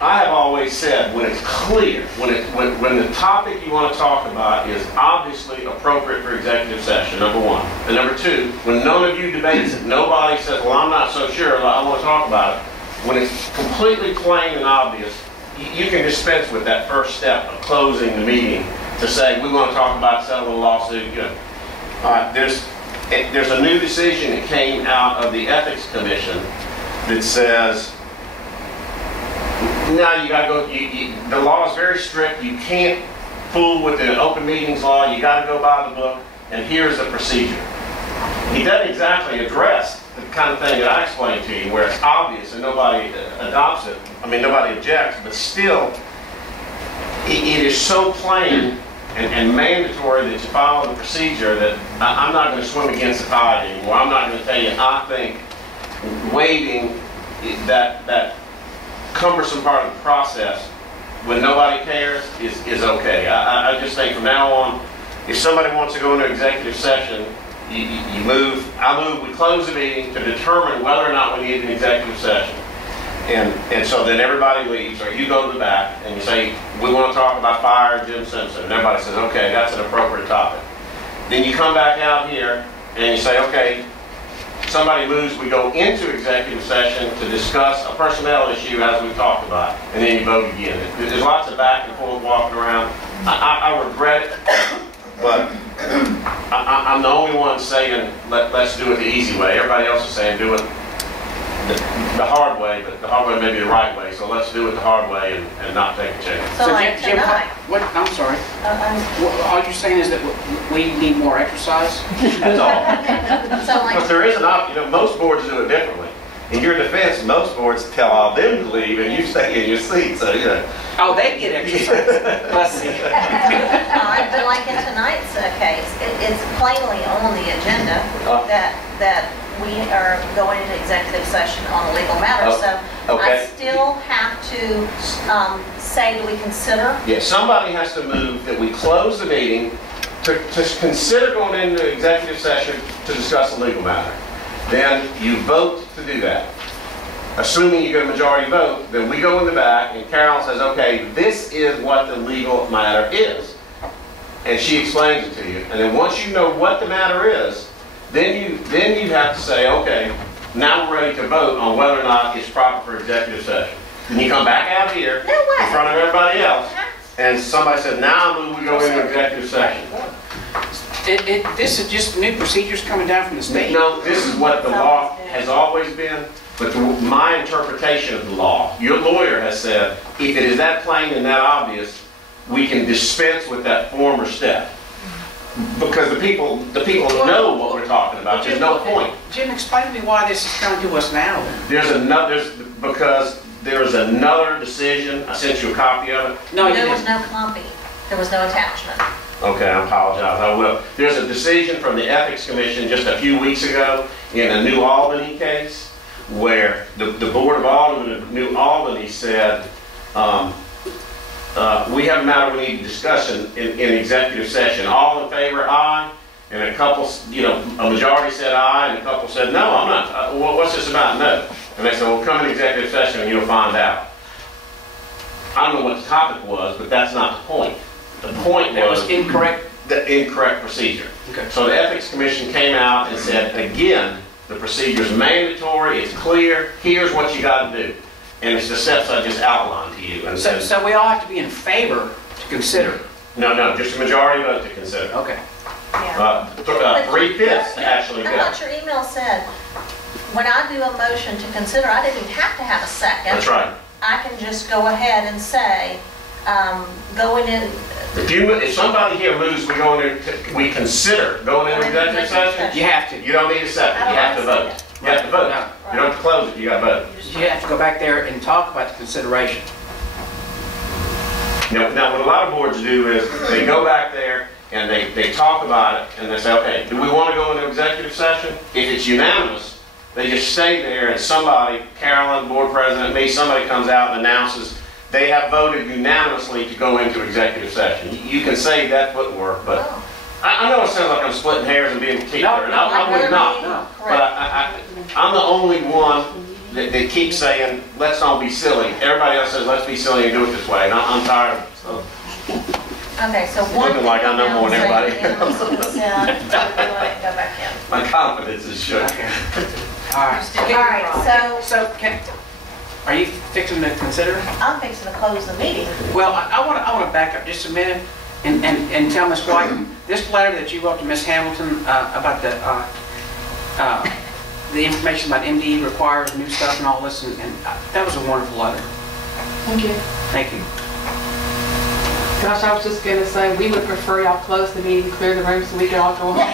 I have always said, when it's clear, when the topic you want to talk about is obviously appropriate for executive session, number one. And number two, when none of you debates it, nobody says, well, I'm not so sure, I want to talk about it. When it's completely plain and obvious, you can dispense with that first step of closing the meeting to say, we want to talk about settling a lawsuit. You know. There's a new decision that came out of the Ethics Commission that says, now you got to go, the law is very strict. You can't fool with the open meetings law. You got to go by the book, and here's the procedure. He doesn't exactly address the kind of thing that I explained to you, where it's obvious and nobody adopts it. I mean, nobody objects, but still, it is so plain and mandatory that you follow the procedure that I'm not going to swim against the tide anymore. I'm not going to tell you, I think waiving that cumbersome part of the process when nobody cares is okay. I just think from now on, if somebody wants to go into executive session, I move, we close the meeting to determine whether or not we need an executive session. And so then everybody leaves, or you go to the back and you say, we want to talk about firing Jim Simpson. And everybody says, okay, that's an appropriate topic. Then you come back out here and you say, okay, somebody moves, we go into executive session to discuss a personnel issue as we talked about, and then you vote again. There's lots of back and forth walking around. I regret it, but I'm the only one saying, let's do it the easy way. Everybody else is saying, do it the hard way, but the hard way may be the right way, so let's do it the hard way and not take a chance. So like Jim, I'm sorry. All you're saying is that we need more exercise? That's all. So like, Because there is an option. You know, most boards do it differently. In your defense, most boards tell all them to leave and you stay in your seat, so you know. Oh, they get exercise. Let's see. all right, but like in tonight's case, it's plainly on the agenda that we are going into executive session on a legal matter. So okay. I still have to say, do we consider? Yeah, somebody has to move that we close the meeting to consider going into executive session to discuss a legal matter. Then you vote to do that. Assuming you get a majority vote, then we go in the back and Carol says, okay, this is what the legal matter is. And she explains it to you. And then once you know what the matter is, then you have to say, okay, now we're ready to vote on whether or not it's proper for executive session. Then you come back out here in front of everybody else, and somebody says, now I move we go into executive session. This is just new procedures coming down from the state? No, this is what the law has always been, but my interpretation of the law, your lawyer has said, if it is that plain and that obvious, we can dispense with that former step. Because the people know what we're talking about. There's no point. Jim, explain to me why this is coming to us now. Because there's another decision. I sent you a copy of it. No, there was no copy. There was no attachment. Okay, I apologize. I will. There's a decision from the Ethics Commission just a few weeks ago in a New Albany case where the Board of Aldermen of New Albany said, we have a matter we need to discuss in executive session. All in favor, aye. And a couple, a majority said aye, and a couple said, no, I'm not. What's this about? No. And they said, well, come in executive session and you'll find out. I don't know what the topic was, but that's not the point. The point was incorrect. The incorrect procedure. Okay. So the Ethics Commission came out and said, again, the procedure is mandatory, it's clear, here's what you got to do. And it's the steps I just outlined to you. And so we all have to be in favor to consider? No, just a majority vote to consider. Okay. Yeah. 3/5 actually. I thought your email said, when I do a motion to consider, I didn't have to have a second. That's right. I can just go ahead and say, going in. If somebody here moves, we consider going into executive session. You have to. You don't need a second. You have to vote. You have to vote. No. You don't have to close it. You got to vote. You have to go back there and talk about the consideration. Now, what a lot of boards do is they go back there and they talk about it and they say, okay, do we want to go into executive session? If it's unanimous, they just stay there and somebody, Carolyn, board president, me, somebody comes out and announces they have voted unanimously to go into executive session. You can say that wouldn't work, but I know it sounds like I'm splitting hairs and being particular, and I would not. No. But I'm the only one they keep saying, let's not be silly. Everybody else says, let's be silly and do it this way, and I'm tired of it. So, Okay, so one. looking like I know more than everybody else. Yeah, go back in. My confidence is shook. All right. All right, So, are you fixing to consider? I'm fixing to close the meeting. Well, I want to back up just a minute and tell Ms. White, this letter that you wrote to Ms. Hamilton about the information about MDE requires new stuff and all this, and that was a wonderful letter. Thank you. Thank you. Gosh, I was just gonna say, we would prefer y'all close the meeting, clear the room so we can all go home. Yeah.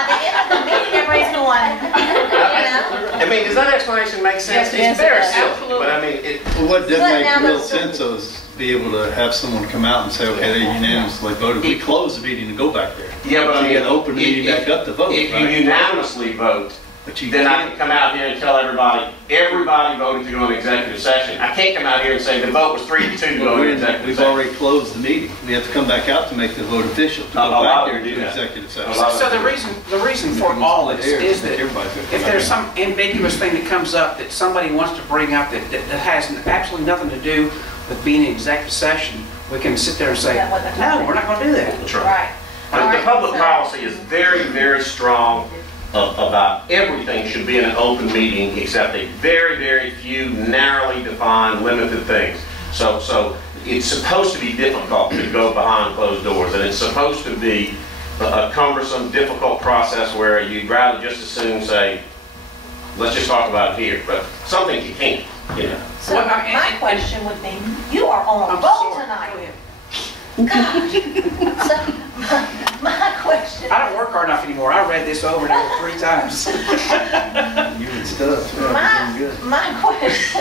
By the end of the meeting, everybody's going, you know? I mean, does that explanation make sense? Yes, It's very it does. silly, Absolutely. but I mean, it, Well, what did But make now real the- sense was be able to have someone come out and say, okay, they unanimously voted. We close the meeting and go back there. yeah, but I So mean. you gotta open the meeting back up to vote, If you right? unanimously vote, But you then I can't, can come out here and tell everybody voted to go into executive session. I can't come out here and say the vote was 3-2 to go into executive we've session. already closed the meeting. We have to come back out to make the vote official, to A go lot back of there them do to that. executive A lot session. of So the reason for all this is that Everybody's gonna if come there's back. some ambiguous thing that comes up that somebody wants to bring up that has absolutely nothing to do with being in executive session, we can sit there and say, Yeah, what they're no, talking we're not going to do that. That's right. Right. But the public So- policy is very, very strong about everything should be in an open meeting except a very, very few narrowly defined, limited things. So it's supposed to be difficult to go behind closed doors, and it's supposed to be a cumbersome, difficult process where you'd rather just as soon say, let's just talk about it here, but some things you can't, you know. So Well, my question would be, you are on a I'm roll sorry. tonight. Go ahead. So my question. I don't work hard enough anymore. I read this over and over 3 times. You and stuff, yeah, you're doing good. My question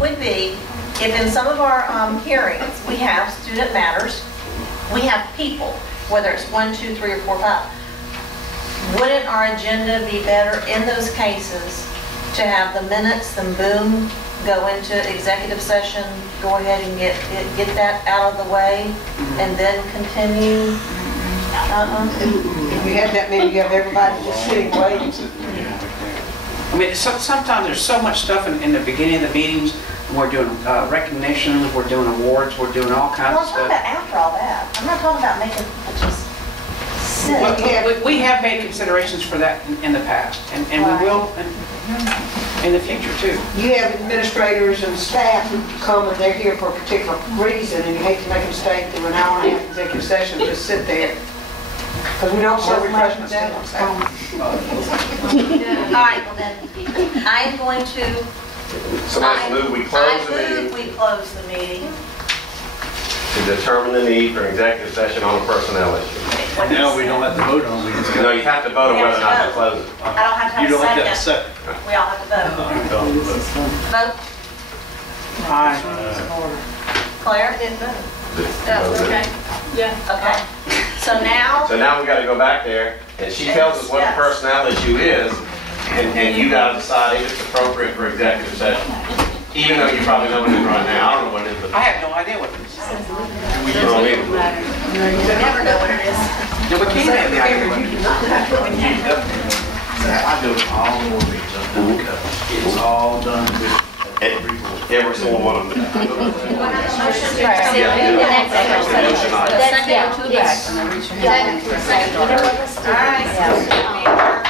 would be, if in some of our hearings, we have student matters, we have people, whether it's 1, 2, 3, or 4, 5, wouldn't our agenda be better in those cases to have the minutes, then boom, go into executive session, go ahead and get that out of the way, and then continue? If you have that many, you have everybody just sitting waiting. I mean, sometimes there's so much stuff in the beginning of the meetings. We're doing recognitions, we're doing awards, we're doing all kinds Well, of I'm talking stuff. about after all that. I'm not talking about making people just sit. Well, we have made considerations for that in the past, and we will in the future too. You have administrators and staff who come and they're here for a particular reason, and you hate to make them stay through an hour and a half executive session, just sit there. Because we don't serve refreshments down on staff. All right, well then, I am going to. Somebody move, we close the I move meeting we close the meeting. to determine the need for executive session on a personnel issue. Now we don't have to vote on it, we just No, got. you have to vote on whether or not to close it. I don't have to You don't have have to have a a second. second. We all have to vote. Vote. Aye. Claire didn't vote. Okay. Yeah. Okay. So now, So now we gotta go back there, and she tells us what the Yes. personnel issue is, and you gotta decide if it's appropriate for executive session. Even though you probably know what it is right now, I don't know what it is, I but have no idea what this is. you don't either. we never know what it is. No, we can't have the idea what it is. I do it all the way up to the cup. It's all done with Every single one of them. Motion to Yeah. the next executive session. That's- Second yeah, to yes. this. All right.